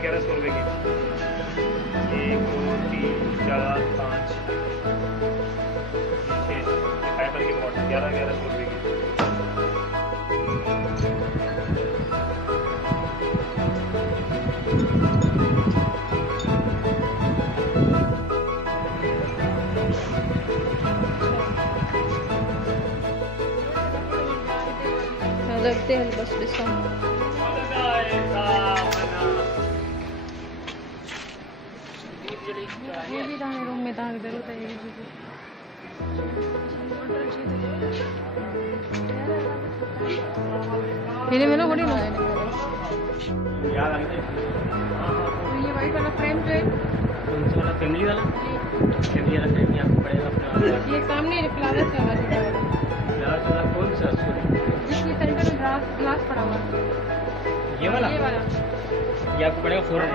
1100 रुपये की। 1 2 3 4 5 6 फाइबर के पॉट 1100 रुपये की। लगते हैं बस डिस्काउंट। ये भी दाने रूम में दाग दे रहा है। ये मैंने बड़ी लगाया याद आ गया। ये वाइट वाला फ्रेम जो है कौन सा वाला फैमिली वाला फ्रेम आपको पड़ेगा अपना। ये सामने फ्लावर्स वाला छोटा वाला फ्लावर्स वाला कौन सा जिसके सेंटर में ग्लास पड़ा हुआ ये वाला ये आपको पड़ेगा 400।